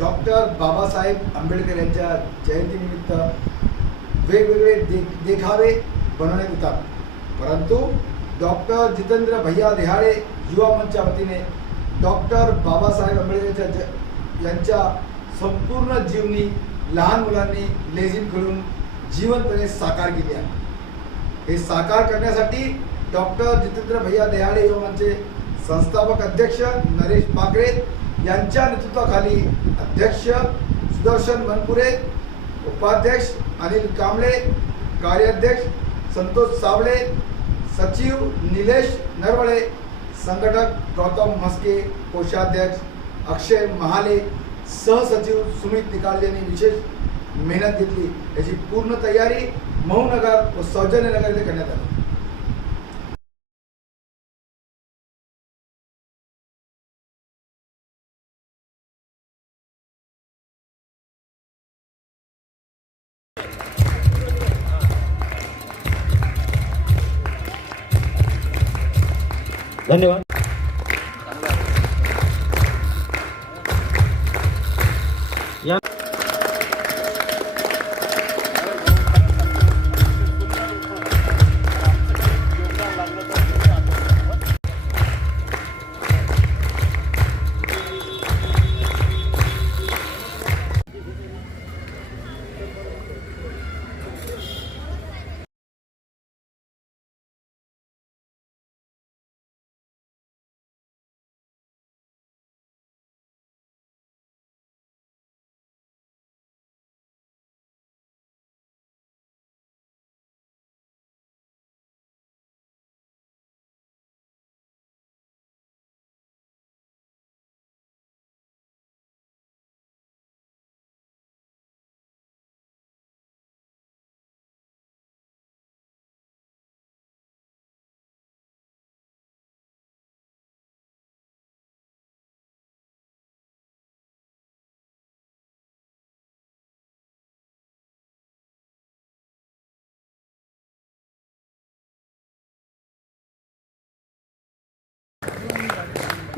Doctor Babasaheb Ambedkar यांच्या जयंतीनिमित्त वेगवेगळे देखावे बनवण्यात येतात, परंतु डॉक्टर जितेंद्र भैया देहाडे युवा मंचच्या वतीने डॉक्टर बाबासाहेब आंबेडकर यांच्या संपूर्ण जीवनी लहान मुलांनी लेझिम खेळून जीवंतपणे साकार केली आहे। हे साकार करण्यासाठी डॉक्टर जितेंद्र भैया देहाडे युवा मंचचे संस्थापक अध्यक्ष नरेश पाकरे यांच्या नेतृत्वाखाली अध्यक्ष सुदर्शन मनपुरे, उपाध्यक्ष अनिल कांबळे, कार्याध्यक्ष संतोष सावळे, सचिव निलेश नरवळे, संघटक गौतम म्हस्के, कोषाध्यक्ष अक्षय महाले, सहसचिव सुमित निकाळजे यांनी विशेष मेहनत घेतली। याची पूर्ण तयारी मऊनगर व सौजन्यनगर येथे करण्यात आली। धन्यवाद।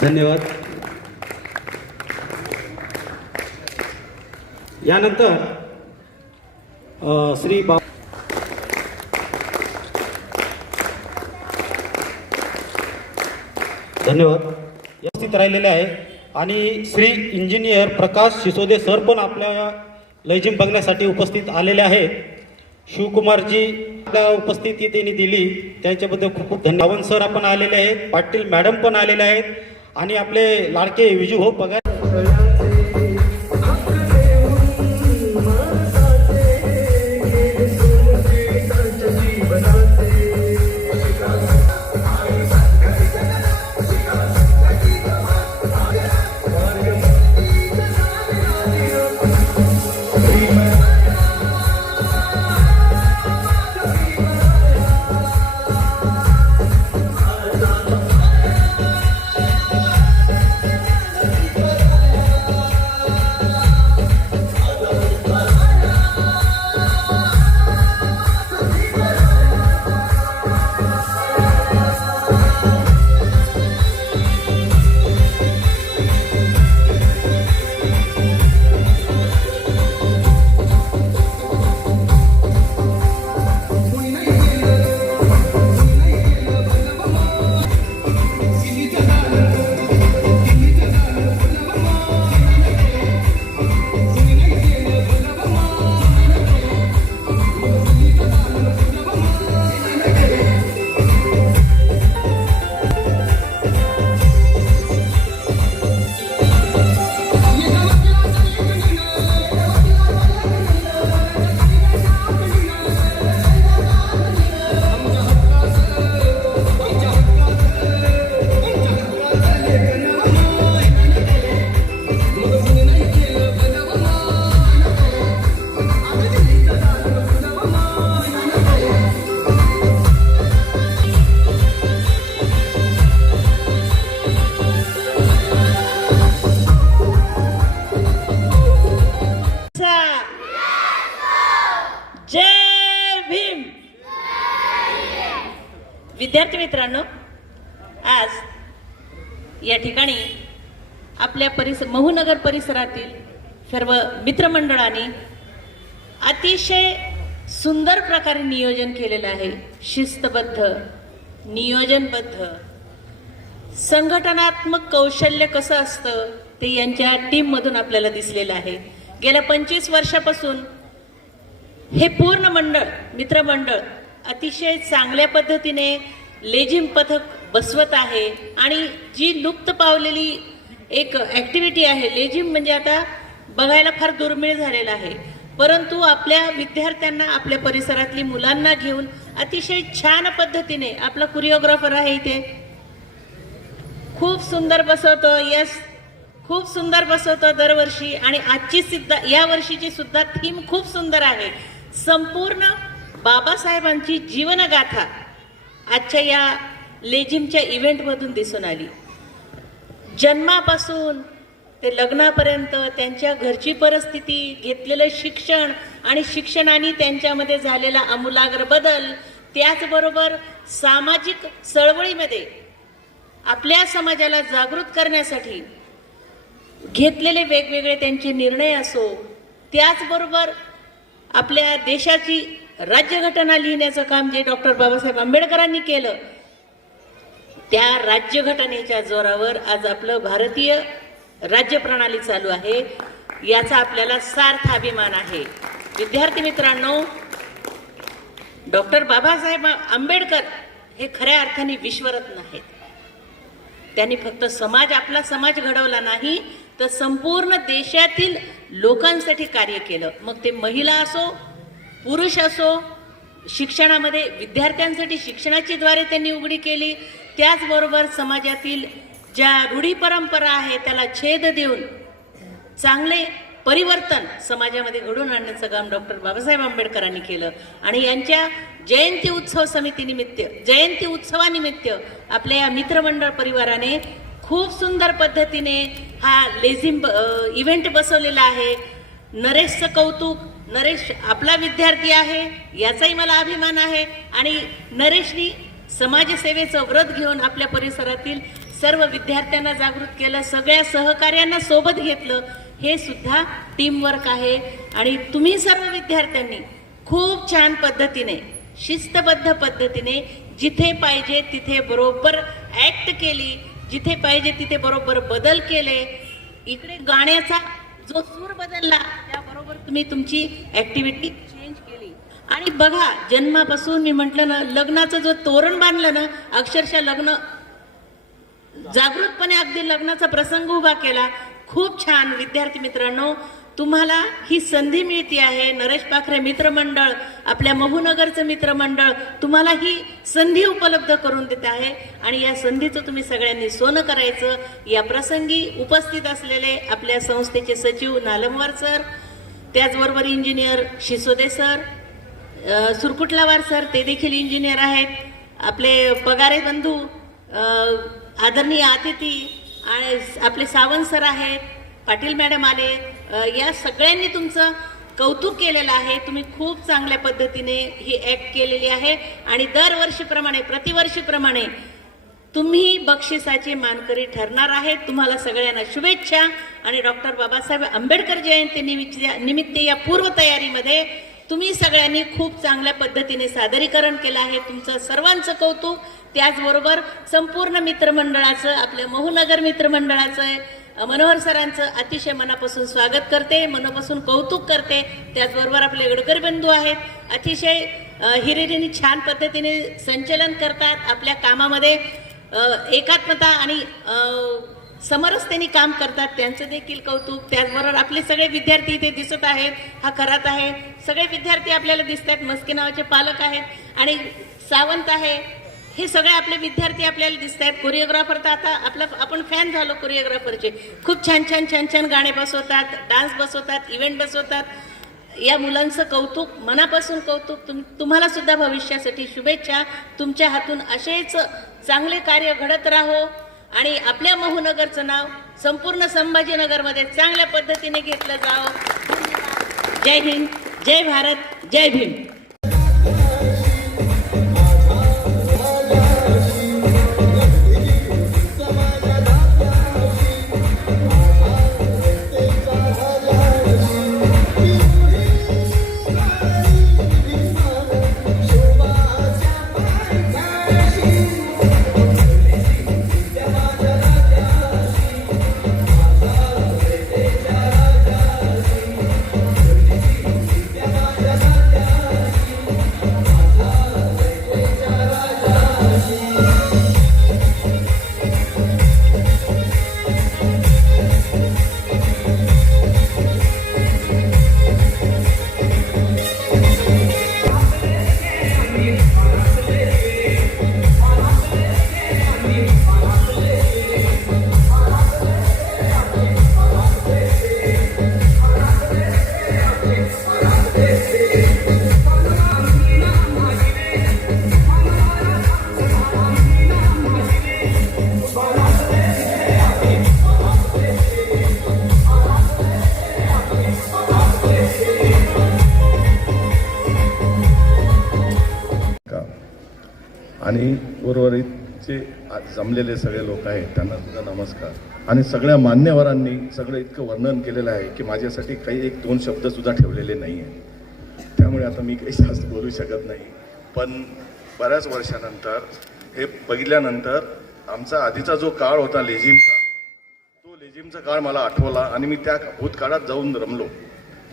धन्यवाद। यानंतर श्री बा धन्यवाद उपस्थित राहिलेले आहे आणि श्री इंजिनियर प्रकाश सिसोदे सर पण आपल्या लेझिम बघण्यासाठी उपस्थित आलेले आहेत। शिवकुमारजी आपल्या उपस्थिती त्यांनी दिली, त्यांच्याबद्दल खूप खूप धन्यवाद। सर आपण आलेले आहेत, पाटील मॅडम पण आलेले आहेत आणि आपले लाडके विजू भाऊ पगार विद्यार्थी मित्रांनो, आज या ठिकाणी आपल्या महुनगर परिसरातील सर्व मित्रमंडळांनी अतिशय सुंदर प्रकारे नियोजन केलेलं आहे. शिस्तबद्ध, नियोजनबद्ध, संघटनात्मक कौशल्य कसं असतं ते यांच्या टीममधून आपल्याला दिसलेलं आहे. गेल्या 25 वर्षापासून हे पूर्ण मंडळ, मित्रमंडळ अतिशय चांगल्या पद्धतीने लेझिम पथक बसवत आहे. आणि जी लुप्त पावलेली एक ॲक्टिव्हिटी आहे, लेझिम म्हणजे आता बघायला फार दुर्मिळ झालेला आहे, परंतु आपल्या विद्यार्थ्यांना, आपल्या परिसरातली मुलांना घेऊन अतिशय छान पद्धतीने आपला कोरिओग्राफर आहे इथे, खूप सुंदर बसवतो. यस, खूप सुंदर बसवतो दरवर्षी. आणि आजची सुद्धा, या वर्षीची सुद्धा थीम खूप सुंदर आहे. संपूर्ण बाबासाहेबांची जीवनगाथा आजच्या या लेझिमच्या इव्हेंटमधून दिसून आली. जन्मापासून ते लग्नापर्यंत त्यांच्या घरची परिस्थिती, घेतलेलं शिक्षण आणि शिक्षणाने त्यांच्यामध्ये झालेला आमूलाग्र बदल, त्याचबरोबर सामाजिक चळवळीमध्ये आपल्या समाजाला जागृत करण्यासाठी घेतलेले वेगवेगळे त्यांचे निर्णय असो, त्याचबरोबर आपल्या देशाची राज्यघटना लिहिण्याचं काम जे डॉक्टर बाबासाहेब आंबेडकरांनी केलं, त्या राज्यघटनेच्या जोरावर आज आपलं भारतीय राज्य प्रणाली चालू आहे. याचा आपल्याला सार्थ अभिमान आहे. विद्यार्थी मित्रांनो, डॉक्टर बाबासाहेब आंबेडकर हे खऱ्या अर्थाने विश्वरत्न आहेत. त्यांनी फक्त आपला समाज घडवला नाही, तर संपूर्ण देशातील लोकांसाठी कार्य केलं. मग ते महिला असो, पुरुष असो, शिक्षणामध्ये विद्यार्थ्यांसाठी शिक्षणाची द्वारे त्यांनी उघडी केली. त्याचबरोबर समाजातील ज्या रूढी परंपरा आहेत त्याला छेद देऊन चांगले परिवर्तन समाजामध्ये घडवून आणण्याचं काम डॉक्टर बाबासाहेब आंबेडकरांनी केलं. आणि यांच्या जयंती उत्सव समितीनिमित्त, जयंती उत्सवानिमित्त आपल्या या मित्रमंडळ परिवाराने खूप सुंदर पद्धतीने हा लेझिम इव्हेंट बसवलेला आहे. नरेशचं कौतुक. नरेश आपला विद्यार्थी आहे याचाही मला अभिमान आहे. आणि नरेशनी समाजसेवेचं व्रत घेऊन आपल्या परिसरातील सर्व विद्यार्थ्यांना जागृत केलं, सगळ्या सहकार्यांना सोबत घेतलं. हे सुद्धा टीमवर्क आहे. आणि तुम्ही सर्व विद्यार्थ्यांनी खूप छान पद्धतीने, शिस्तबद्ध पद्धतीने जिथे पाहिजे तिथे बरोबर ॲक्ट केली, जिथे पाहिजे तिथे बरोबर बदल केले. इकडे गाण्याचा जो सूर बदलला त्याबरोबर तुम्ही तुमची ॲक्टिव्हिटी चेंज केली. आणि बघा, जन्मापासून मी म्हटलं ना, लग्नाचं जो तोरण बांधलं ना, अक्षरशः लग्न जागृतपणे अगदी लग्नाचा प्रसंग उभा केला. खूप छान. विद्यार्थी मित्रांनो, तुम्हाला ही संधी मिळते आहे. नरेश पाखरे मित्रमंडळ, आपल्या महूनगरचं मित्रमंडळ तुम्हाला ही संधी उपलब्ध करून देत आहे. आणि या संधीचं तुम्ही सगळ्यांनी सोनं करायचं. या प्रसंगी उपस्थित असलेले आपल्या संस्थेचे सचिव नालमवार सर, त्याचबरोबर इंजिनियर शिसोदे सर, सुरकुटलावार सर, ते देखील इंजिनियर आहेत. आपले पगारे बंधू, आदरणीय अतिथी आणि आपले सावंत सर आहेत, पाटील मॅडम आले, या सगळ्यांनी तुमचं कौतुक केलेलं आहे. तुम्ही खूप चांगल्या पद्धतीने ही ॲक्ट केलेली आहे. आणि दरवर्षीप्रमाणे, प्रतिवर्षीप्रमाणे तुम्ही बक्षिसाचे मानकरी ठरणार आहेत. तुम्हाला सगळ्यांना शुभेच्छा. आणि डॉक्टर बाबासाहेब आंबेडकर जयंती निमित्त या पूर्वतयारीमध्ये तुम्ही सगळ्यांनी खूप चांगल्या पद्धतीने सादरीकरण केलं आहे. तुमचं सर्वांचं कौतुक. त्याचबरोबर संपूर्ण मित्रमंडळाचं, आपल्या महूनगर मित्रमंडळाचं, मनोहर सरांचं अतिशय मनापासून स्वागत करते, मनापासून कौतुक करते. त्याचबरोबर आपले गडकरी बंधू आहेत, अतिशय हिरिरीने छान पद्धतीने संचलन करतात. आपल्या कामामध्ये एकात्मता आणि समरसतेने काम करतात, त्यांचं देखील कौतुक. त्याचबरोबर आपले सगळे विद्यार्थी इथे दिसत आहेत, हा खरात आहे. सगळे विद्यार्थी आपल्याला दिसतात. मस्के नावाचे पालक आहेत आणि सावंत आहे. हे सगळे आपले विद्यार्थी आपल्याला दिसत आहेत. कोरिओग्राफर तर आता आपण फॅन झालो कोरिओग्राफरचे. खूप छान छान छान छान गाणे बसवतात, डान्स बसवतात, इव्हेंट बसवतात. या मुलांचं कौतुक, मनापासून कौतुक. तुम्हाला सुद्धा भविष्यासाठी शुभेच्छा. तुमच्या हातून असेच चांगले कार्य घडत राहो आणि आपल्या महूनगरचं नाव संपूर्ण संभाजीनगरमध्ये चांगल्या पद्धतीने घेतलं जावं. जय हिंद, जय भारत, जय भीम. आणि उर्वरितचे जमलेले सगळे लोक आहेत त्यांना सुद्धा नमस्कार. आणि सगळ्या मान्यवरांनी सगळं इतकं वर्णन केलेलं आहे की माझ्यासाठी काही एक दोन शब्दसुद्धा ठेवलेले नाही आहे. त्यामुळे आता मी काही जास्त बोलू शकत नाही. पण बऱ्याच वर्षानंतर हे बघितल्यानंतर आमचा आधीचा जो काळ होता लेझिमचा, तो लेझिमचा काळ मला आठवला आणि मी त्या भूतकाळात जाऊन रमलो.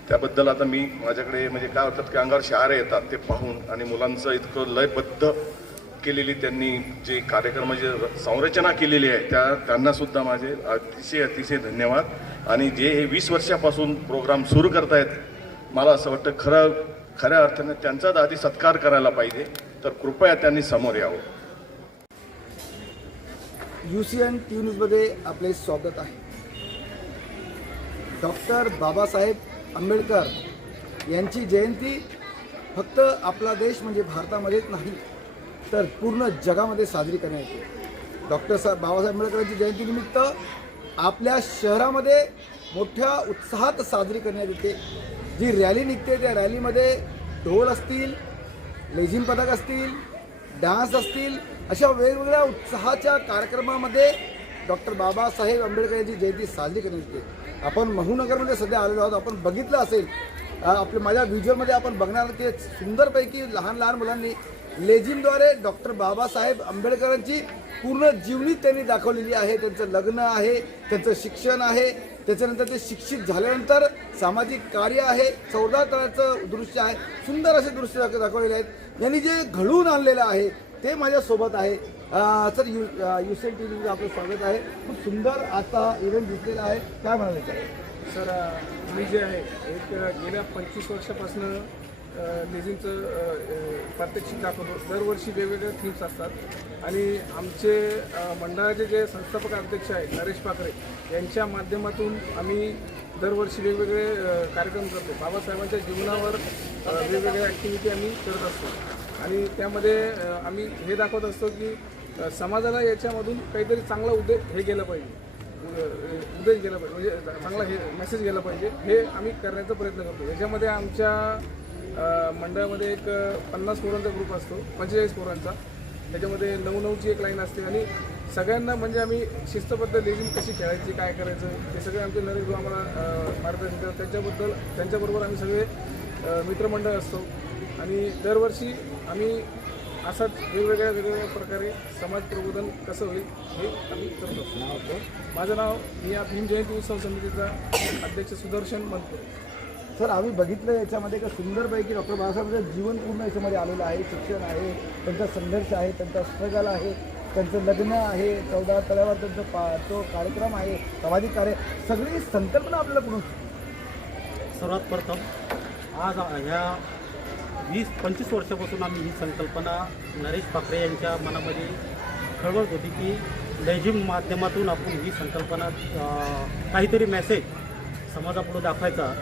त्याबद्दल आता मी माझ्याकडे म्हणजे काय होतात की अंगावर शहारे येतात ते पाहून. आणि मुलांचं इतकं लयबद्ध केलेली त्यांनी जे कार्यक्रमाची संरचना केलेली आहे त्यांना सुद्धा माझे अतिशय धन्यवाद. आणि जे हे 20 वर्षापासून प्रोग्राम सुरू करतायत, मला असं वाटतं खऱ्या अर्थाने त्यांचाच आधी सत्कार करायला पाहिजे. तर कृपया त्यांनी समोर यावं. UCN TV न्यूजमध्ये आपले स्वागत आहे. डॉक्टर बाबासाहेब आंबेडकर यांची जयंती फक्त आपला देश म्हणजे भारतामध्येच नाही तर पूर्ण जगामध्ये साजरी करण्यात येते. बाबासाहेब आंबेडकरांची जयंतीनिमित्त आपल्या शहरामध्ये मोठ्या उत्साहात साजरी करण्यात येते. जी रॅली निघते त्या रॅलीमध्ये ढोल असतील, लेझिम पथक असतील, डान्स असतील, अशा वेगवेगळ्या उत्साहाच्या कार्यक्रमामध्ये डॉक्टर बाबासाहेब आंबेडकर यांची जयंती साजरी करण्यात येते. आपण महूनगरमध्ये सध्या आलेलो आहोत. आपण बघितलं असेल माझ्या व्हिज्युअलमध्ये आपण बघणार की सुंदरपैकी लहान लहान मुलांनी लेझिमद्वारे डॉक्टर बाबासाहेब आंबेडकरांची पूर्ण जीवनी त्यांनी दाखवलेली आहे. त्यांचं लग्न आहे, त्यांचं शिक्षण आहे, त्याच्यानंतर ते शिक्षित झाल्यानंतर सामाजिक कार्य आहे, 14 तळाचं दृश्य आहे. सुंदर असे दृश्य दाखवलेले आहेत. यांनी जे घडवून आणलेलं आहे ते माझ्यासोबत आहे. सर UCN TV आपलं स्वागत आहे. खूप सुंदर आता इव्हेंट दिसलेला आहे, काय म्हणाले सर? मी जे आहे एक गेल्या 25 वर्षापासून लेझिमचं प्रात्यक्षिक दाखवतो. दरवर्षी वेगवेगळे थीम्स असतात आणि आमचे मंडळाचे जे संस्थापक अध्यक्ष आहेत नरेश पाखरे यांच्या माध्यमातून आम्ही दरवर्षी वेगवेगळे कार्यक्रम करतो. बाबासाहेबांच्या जीवनावर वेगवेगळ्या ॲक्टिव्हिटी आम्ही करत असतो आणि त्यामध्ये आम्ही हे दाखवत असतो की समाजाला याच्यामधून काहीतरी चांगला उद्देश गेला पाहिजे, उद्देश गेला पाहिजे, म्हणजे चांगला हे मेसेज गेला पाहिजे, हे आम्ही करण्याचा प्रयत्न करतो. याच्यामध्ये आमच्या मंडळामध्ये एक 50 पोरांचा ग्रुप असतो, 45 पोरांचा. त्याच्यामध्ये 9-9ची एक लाईन असते आणि सगळ्यांना म्हणजे आम्ही शिस्तबद्ध लेझिम कशी खेळायची, काय करायचं ते सगळे आमचे नरेश भाऊ आम्हाला मार्गदर्शन करतात. त्यांच्याबरोबर आम्ही सगळे मित्रमंडळ असतो आणि दरवर्षी आम्ही असाच वेगवेगळ्या प्रकारे समाज प्रबोधन कसं होईल हे आम्ही करत असतो. माझं नाव मी या भीम जयंती उत्सव समितीचा अध्यक्ष सुदर्शन म्हणतो. सर, आम्ही बघितलं याच्यामध्ये का सुंदरपैकी डॉक्टर बाबासाहेबांचं जीवन पूर्ण याच्यामध्ये आलेलं आहे. शिक्षण आहे, त्यांचा संघर्ष आहे, त्यांचा स्ट्रगल आहे, त्यांचं लग्न आहे, 14 तळ्यावर त्यांचं तो कार्यक्रम आहे, सामाजिक कार्य, सगळी संकल्पना आपल्याला पुढून. सर्वात प्रथम आज ह्या 20-25 वर्षापासून आम्ही ही संकल्पना नरेश पाखरे यांच्या मनामध्ये खळवळत होती की लेझिम माध्यमातून आपण ही संकल्पना काहीतरी मेसेज समाजापुढे दाखवायचा.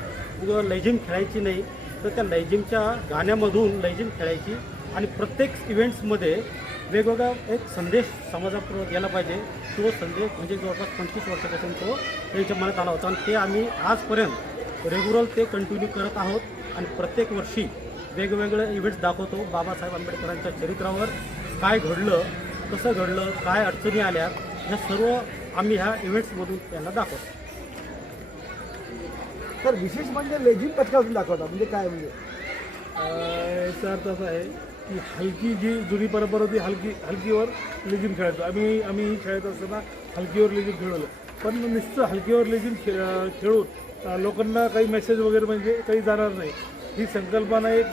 लेझिम खेळायची नाही तर त्या लेझिमच्या गाण्यामधून लेझिम खेळायची आणि प्रत्येक इव्हेंट्समध्ये वेगवेगळा एक संदेश समाजापुढे गेला पाहिजे. तो संदेश म्हणजे जवळपास 25 वर्षापासून तो त्यांच्या मनात आला होता आणि ते आम्ही आजपर्यंत रेग्युलर ते कंटिन्यू करत आहोत आणि प्रत्येक वर्षी वेगवेगळे इव्हेंट्स दाखवतो. बाबासाहेब आंबेडकरांच्या चरित्रावर काय घडलं, कसं घडलं, काय अडचणी आल्या, ह्या सर्व आम्ही ह्या इव्हेंट्समधून त्यांना दाखवतो. तर विशेष म्हणजे लेझिम पथकातून दाखवतात म्हणजे काय, म्हणजे याचा अर्थ असा आहे की हलकी जी जुनी परंपरा होती हलकीवर लेझिम खेळायचो. आम्ही खेळत असताना हलकीवर लेझिम खेळवलं, पण नुसतं हलकीवर लेझिम खेळून लोकांना काही मेसेज वगैरे म्हणजे काही जाणार नाही. ही संकल्पना एक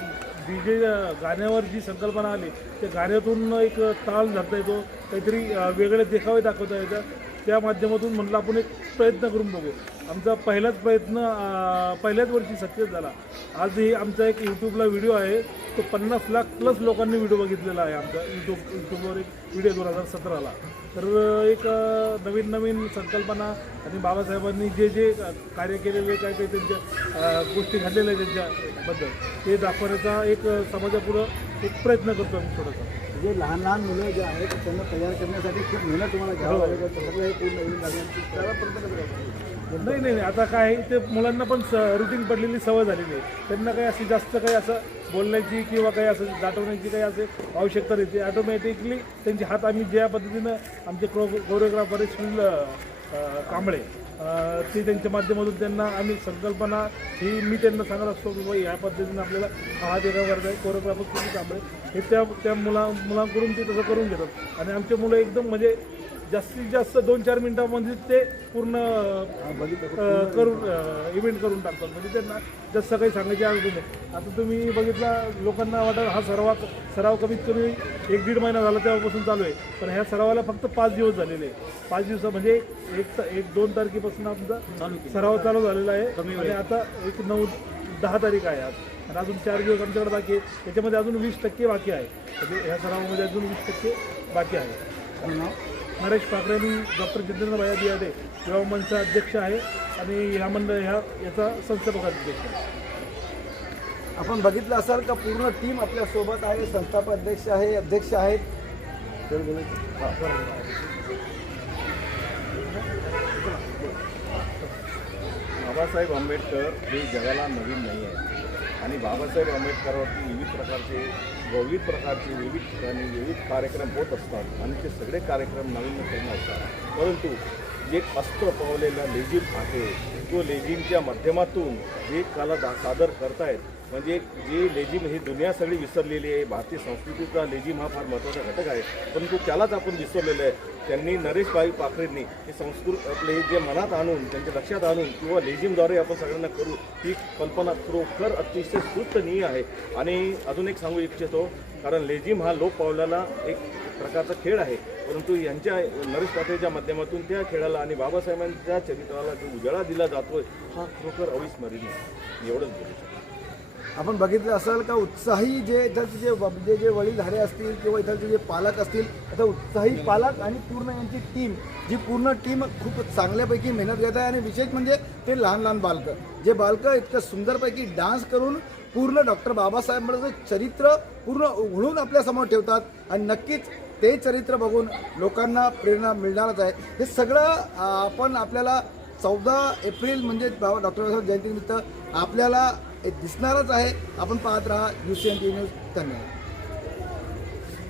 DJ गाण्यावर जी संकल्पना आली त्या गाण्यातून एक ताल धरता येतो, काहीतरी वेगळे देखावे दाखवता येतात. त्या माध्यमातून म्हटलं आपण एक प्रयत्न करून बघू. आमचा पहिलाच प्रयत्न पहिल्याच वर्षी सक्सेस झाला. आजही आमचा एक यूट्यूबला व्हिडिओ आहे, तो 50 लाख प्लस लोकांनी व्हिडिओ बघितलेला आहे आमचा यूट्यूबवर एक व्हिडिओ 2017ला. तर एक नवीन संकल्पना आणि बाबासाहेबांनी जे कार्य केलेले काय काही त्यांच्या गोष्टी घडलेल्या आहेत त्यांच्याबद्दल ते दाखवण्याचा एक समाजापुढं एक प्रयत्न करतो आम्ही थोडासा. म्हणजे लहान मुलं जे आहेत त्यांना तयार करण्यासाठी खूप मेहनत तुम्हाला घ्यावं लागेल. सगळं हे पूर्ण नवीन त्याला प्रयत्न करतो. नाही नाही नाही, आता काय आहे, ते मुलांना पण रुटीन पडलेली सवय झालेली आहे. त्यांना काही अशी जास्त काही असं बोलण्याची किंवा काही असं दाटवण्याची काही असे आवश्यकता नाही. ते ऑटोमॅटिकली त्यांचे हात आम्ही ज्या पद्धतीनं आमचे कोरिओग्राफर सुनील कांबळे ते त्यांच्या माध्यमातून त्यांना आम्ही संकल्पना ही मी त्यांना सांगत असतो की बाई ह्या पद्धतीनं आपल्याला हा हात एका करत आहे. कोरिओग्राफर सुनील कांबळे हे त्या मुलांकडून ते तसं करून घेतात आणि आमचे मुलं एकदम म्हणजे जास्तीत जास्त 2-4 मिनिटांमध्ये ते पूर्ण करून इव्हेंट करून टाकतात. म्हणजे त्यांना जास्त काही सांगायची आवड नाही. आता तुम्ही बघितला लोकांना वाटत हा सराव कमीत कमी 1-1.5 महिना झाला तेव्हापासून चालू आहे. पण ह्या सरावाला फक्त 5 दिवस झालेले आहे. 5 दिवस म्हणजे 1-2 तारखेपासून आमचा सराव चालू झालेला आहे आणि आता 9-10 तारीख आहे आज आणि अजून 4 दिवस आमच्याकडे बाकी आहे. त्याच्यामध्ये अजून 20% बाकी आहे. म्हणजे ह्या सरावामध्ये अजून 20% बाकी आहे. नरेश पाकरे आणि डॉक्टर जितेंद्र भैया दियाडे युवा मंचचा अध्यक्ष आहे आणि याचा संस्थापक अध्यक्ष आहे. आपण बघितलं असाल का पूर्ण टीम आपल्यासोबत आहे. संस्थापक अध्यक्ष आहे, अध्यक्ष आहेत. बाबासाहेब आंबेडकर हे जगाला नवीन नाही आहे आणि बाबासाहेब आंबेडकरांवरती विविध प्रकारचे विविध ठिकाणी विविध कार्यक्रम होत असतात आणि ते सगळे कार्यक्रम नाविन्यपूर्ण असतात. परंतु जे अस्त्र पावलेला लेझिम आहे तो लेझिमच्या माध्यमातून जे कला सादर करतायत म्हणजे जे लेझिम ही दुनिया सगळी विसरलेली आहे. भारतीय संस्कृतीचा लेझिम हा फार महत्त्वाचा घटक आहे परंतु त्यालाच आपण विसरलेलं आहे. त्यांनी नरेशभाई पाखरेंनी हे संस्कृत आपले जे मनात आणून त्यांच्या लक्षात आणून किंवा लेझिमद्वारे आपण सगळ्यांना करू ही कल्पना खरोखर अतिशय स्तुत्यनीय आहे. आणि अजून एक सांगू इच्छितो कारण लेझिम हा लोप पावलेला एक प्रकारचा खेळ आहे परंतु यांच्या नरेश पाखरेच्या माध्यमातून त्या खेळाला आणि बाबासाहेबांच्या चरित्राला जो उजाळा दिला जातोय हा खरोखर अविस्मरणीय एवढंच बोलू शकतो. आपण बघितलं असेल का उत्साही जे इथलचे जे वडीलधारे असतील किंवा इथलचे जे पालक असतील आता उत्साही पालक आणि पूर्ण यांची पूर्ण टीम खूप चांगल्यापैकी मेहनत घेत आहे. आणि विशेष म्हणजे ते लहान जे बालकं इतकं सुंदरपैकी डान्स करून पूर्ण डॉक्टर बाबासाहेबांचं चरित्र पूर्ण उघडून आपल्यासमोर ठेवतात आणि नक्कीच ते चरित्र बघून लोकांना प्रेरणा मिळणारच आहे. हे सगळं आपण आपल्याला 14 एप्रिल म्हणजे डॉक्टर बाबासाहेब जयंतीनिमित्त आपल्याला दिसणारच आहे. आपण पाहत राहा UCNT न्यूज. धन्यवाद.